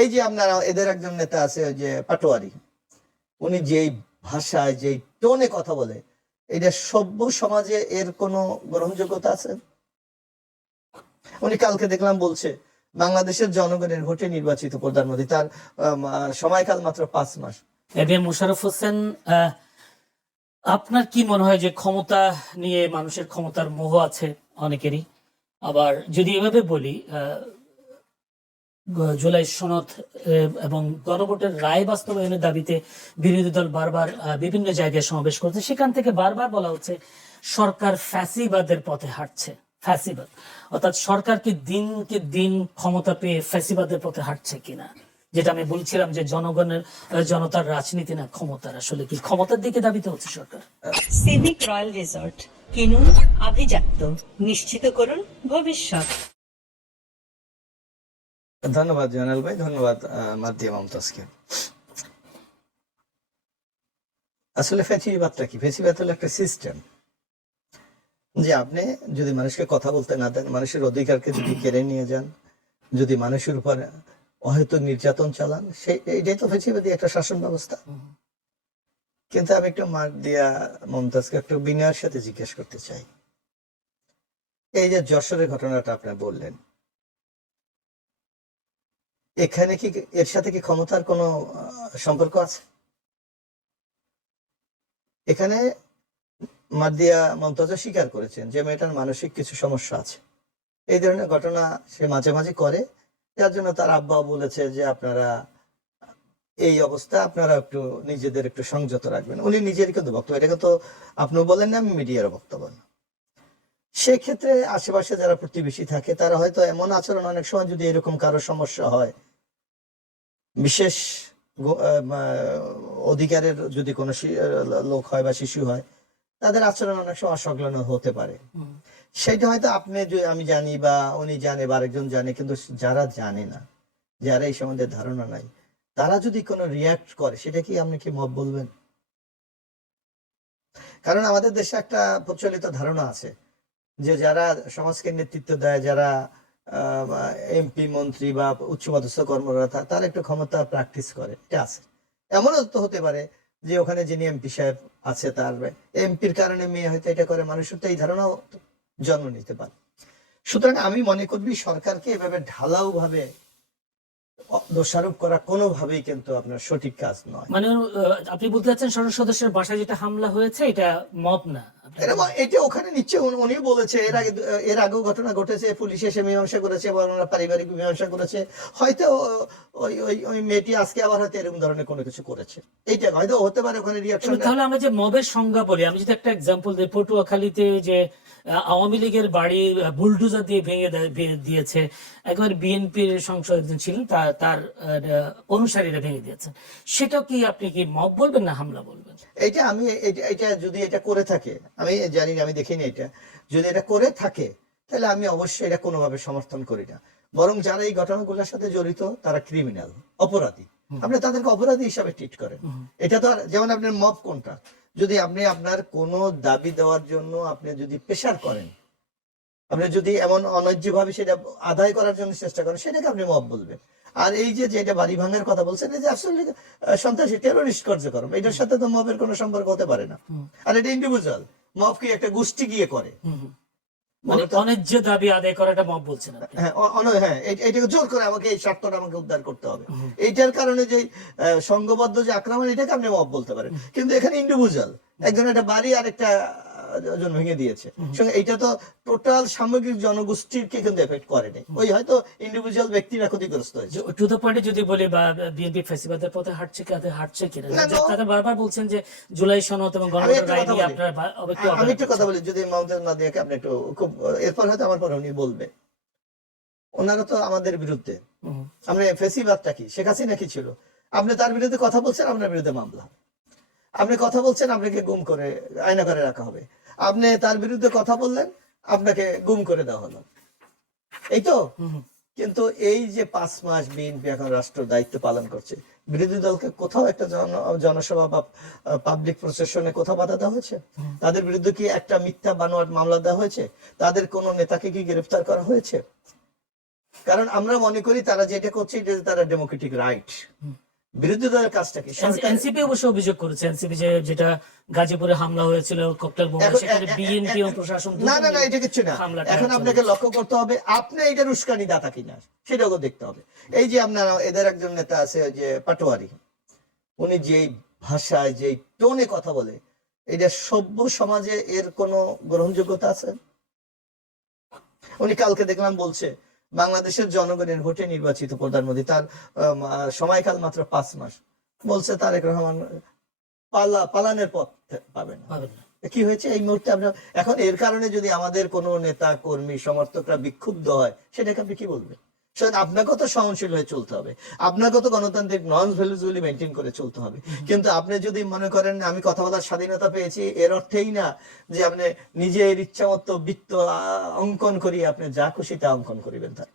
এই যে আপনারা এদের একজন নেতা আছে ওই যে পাটোয়ারি, উনি যেই ভাষায় যেই টোনে কথা বলে, এটা সভ্য সমাজে এর কোনো গ্রহণযোগ্যতা আছে? উনি কালকে দেখলাম বলছে বাংলাদেশের জনগণের ভোটে নির্বাচিত প্রধানমন্ত্রী, তার সময়কাল মাত্র 5 মাস। এবিএম মোশাররফ হোসেন, আপনার কি মনে হয় যে ক্ষমতা নিয়ে মানুষের ক্ষমতার মোহ আছে অনেকেরই? আবার যদি এভাবে বলি, জুলাই সনদ এবং গণভোটের রায় বাস্তবায়নের দাবিতে বিরোধী দল বারবার বিভিন্ন জায়গায় সমাবেশ করছে, সেখান থেকে বারবার বলা হচ্ছে সরকার ফ্যাসিবাদের পথে হাঁটছে। ফ্যাসিবাদ অর্থাৎ সরকার কি দিনকে দিন ক্ষমতা পেয়ে ফ্যাসিবাদের পথে হাঁটছে কিনা, যেটা আমি বলছিলাম যে জনতার রাজনীতি না ক্ষমতার, আসলে কি ক্ষমতার দিকে দাবিতে হচ্ছে সরকার? সিভিক রয়্যাল রিসর্ট কিনুন, আভিজাত্য নিশ্চিত করুন ভবিষ্যৎ। ধন্যবাদ জয়নাল ভাই, ধন্যবাদ মাধ্যম মমতাজকে। আসলে ফ্যাসিবাদটা কি? ফ্যাসিবাদ হলো একটা সিস্টেম, যে আপনি যদি মানুষকে কথা বলতে না দেন, মানুষের অধিকারকে যদি কেড়ে নিয়ে যান, যদি মানুষের উপর অহেতুক নির্যাতন চালান, এইটাই তো ফ্যাসিবাদী একটা শাসন ব্যবস্থা। কিন্তু আমি একটু মার্ক দিয়া মমতাজকে একটু বিনয়ের সাথে জিজ্ঞেস করতে চাই, এই যে যশোরের ঘটনাটা আপনি বললেন, এখানে কি এর সাথে কি ক্ষমতার কোনো সম্পর্ক আছে? এখানে মার্দিয়া মমতাজও স্বীকার করেছেন যে মেয়েটার মানসিক কিছু সমস্যা আছে। এই ধরনের ঘটনা সে মাঝে মাঝে করে, যার জন্য তার আব্বা বলেছে যে আপনারা এই অবস্থা, আপনারা একটু নিজেদের একটু সংযত রাখবেন। উনি নিজের কিন্তু বক্তব্য, এটাকে তো আপনি বলেন না, আমি মিডিয়ার বক্তব্য না। সেক্ষেত্রে আশেপাশে যারা প্রতিবেশী থাকে তারা হয়তো এমন আচরণ, অনেক সময় যদি এরকম কারো সমস্যা হয়, বিশেষ অধিকারের যদি কোনো লোক হয় বা শিশু হয়, তাদের আচরণ অনেক সময় অসংলগ্ন হতে পারে। সেটা হয়তো আপনি, আমি জানি বা উনি জানে বা আরেকজন জানে, কিন্তু যারা জানে না, যারা এই সম্বন্ধে ধারণা নাই, তারা যদি কোনো রিয়াক্ট করে, সেটা কি আপনি কি মব বলবেন? কারণ আমাদের দেশে একটা প্রচলিত ধারণা আছে যে যারা সমাজকে নেতৃত্ব দেয়, যারা এমপি মন্ত্রী বা উচ্চপদস্থ কর্মকর্তা, তারা একটু ক্ষমতা প্র্যাকটিস করে, এটা আছে। এমনও তো হতে পারে যে ওখানে যিনি এমপি সাহেব আছে, তার এমপির কারণে মেয়ে হয়তো এটা করে, মানুষের তো এই ধারণাও জন্ম নিতে পারে। সুতরাং আমি মনে করি সরকারকে এভাবে ঢালাও ভাবে দোষারোপ করা কোনোভাবেই কিন্তু আপনার সঠিক কাজ নয়। মানে আপনি বলতে চাচ্ছেন সংসদ সদস্যের বাসায় যেটা হামলা হয়েছে এটা মব না? এটা ওখানে নিচ্ছে, উনি বলেছে এর আগেও ঘটনা ঘটেছে, পুলিশ এসে মীমাংসা করেছে এবং ওনারা পারিবারিক মীমাংসা করেছে। হয়তো ওই মেয়েটি আজকে আবার হয়তো এরকম ধরনের কোনো কিছু করেছে, এইটা হয়তো হতে পারে ওখানে রিয়াকশন। তাহলে আমরা যে মবের সংজ্ঞা বলি, আমি যদি একটা এক্সাম্পল দিই, পটুয়াখালীতে যে আওয়ামী লীগের বাড়ি বুলডোজার দিয়ে ভেঙে দিয়েছে, একবার বিএনপির সংসদ একজন ছিলেন, তার অনুসারীরা ভেঙে দিয়েছেন, সেটা কি আপনি কি মব বলবেন না হামলা বলবেন? এইটা আমি এটা যদি এটা করে থাকে, আমি জানি না, আমি দেখিনি, এটা যদি এটা করে থাকে তাহলে আমি অবশ্যই এটা কোনোভাবে সমর্থন করি না। বরং যারা এই ঘটনাগুলোর সাথে জড়িত তারা ক্রিমিনাল, অপরাধী, আপনি তাদেরকে অপরাধী হিসাবে ট্রিট করেন। এটা তো যেমন আপনার মব কোনটা, যদি আপনি আপনার কোনো দাবি দেওয়ার জন্য আপনি যদি প্রেশার করেন, আপনি যদি এমন অন্যায্যভাবে সেটা আদায় করার জন্য চেষ্টা করেন, সেটাকে আপনি মব বলবেন। আর এই যে যেটা বাড়ি ভাঙার কথা বলছেন, এই যে আসলে সন্ত্রাসী টেরোরিস্ট কার্যক্রম, এটার সাথে তো মবের কোনো সম্পর্ক হতে পারে না। আর এটা ইন্ডিভিজুয়াল, মব কি একটা গোষ্ঠী গিয়ে করে, মানে অন্যায্য দাবি আদায় করাটা মব বলছেন আপনি? হ্যাঁ, এটাকে জোর করে আমাকে এই স্বার্থটা আমাকে উদ্ধার করতে হবে, এইটার কারণে যে সংঘবদ্ধ যে আক্রমণ, এটাকে আপনি মব বলতে পারেন। কিন্তু এখানে ইন্ডিভিজুয়াল, একজন একটা বাড়ি আর একটা জন ভেঙে দিয়েছে, এইটা তো টোটাল সামগ্রিক জনগোষ্ঠীকে কিন্তু এফেক্ট করেনি, ওই হয়তো ইন্ডিভিজুয়াল ব্যক্তিরা ক্ষতিগ্রস্ত হয়েছে। টু দ্য পয়েন্টে যদি বলি, বা বিএনপি ফ্যাসিবাদের পথে হাঁটছে কিনা, তারা বারবার বলছেন যে জুলাই সনদ এবং গণভোটের রায় নিয়ে আপনারা আমি একটু কথা বলি, যদি মমতাজ নাদিয়াকে আপনি একটু খুব, এরপর হয়তো আমার পর উনি বলবে, ওনারা তো আমাদের বিরুদ্ধে, আমরা ফ্যাসিবাদটা কি, শেখ হাসিনা কি ছিল, আপনি তার বিরুদ্ধে কথা বলছেন, আপনার বিরুদ্ধে মামলা, আপনি কথা বলছেন, আপনাকে গুম করে আয়না করে রাখা হবে, আপনি তার বিরুদ্ধে কথা বললেন, আপনাকে গুম করে দেওয়া হলো, এই তো। কিন্তু এই যে 5 মাস বিএনপি এখন রাষ্ট্র দায়িত্ব পালন করছে, বিরোধী দলকে কোথাও একটা জনসভা বা পাবলিক প্রসেশনে কোথাও বাধা দেওয়া হয়েছে? তাদের বিরুদ্ধে কি একটা মিথ্যা বানোয়াট মামলা দেওয়া হয়েছে? তাদের কোন নেতাকে কি গ্রেফতার করা হয়েছে? কারণ আমরা মনে করি তারা যেটা করছে এটা তারা ডেমোক্রেটিক রাইট। বিরোধী দলের কাজটা কি? এনসিপি অবশ্য অভিযোগ করেছে, এনসিপি যেটা গাজীপুরে হামলা হয়েছিল ককটেল বোমা, সেখানে বিএনপি ও প্রশাসন না না না, এটা কিছু না। এখন আপনাকে লক্ষ্য করতে হবে আপনি এটার উস্কানি দাতা কিনা সেটাও দেখতে হবে। এই যে আপনার এদের একজন নেতা আছে যে পাটোয়ারি, উনি যেই ভাষায় যেই টোনে কথা বলে, এটা সভ্য সমাজে এর কোনো গ্রহণযোগ্যতা আছে? উনি কালকে দেখলাম বলছে বাংলাদেশের জনগণের ভোটে নির্বাচিত প্রধানমন্ত্রী, তার সময়কাল মাত্র 5 মাস। বলছে তারেক রহমান পালানের পথ পাবেন না। কি হয়েছে এই মুহূর্তে আপনার? এখন এর কারণে যদি আমাদের কোনো নেতা কর্মী সমর্থকরা বিক্ষুব্ধ হয়, সেটাকে আপনি কি বলবেন? আপনাকেও তো সহনশীল হয়ে চলতে হবে, আপনাকেও তো গণতান্ত্রিক নন ভ্যালুজগুলি মেনটেন করে চলতে হবে। কিন্তু আপনি যদি মনে করেন আমি কথা বলার স্বাধীনতা পেয়েছি, এর অর্থেই না যে আপনি নিজের ইচ্ছা মতো বৃত্ত অঙ্কন করিয়ে আপনি যা খুশি তা অঙ্কন করিবেন। তার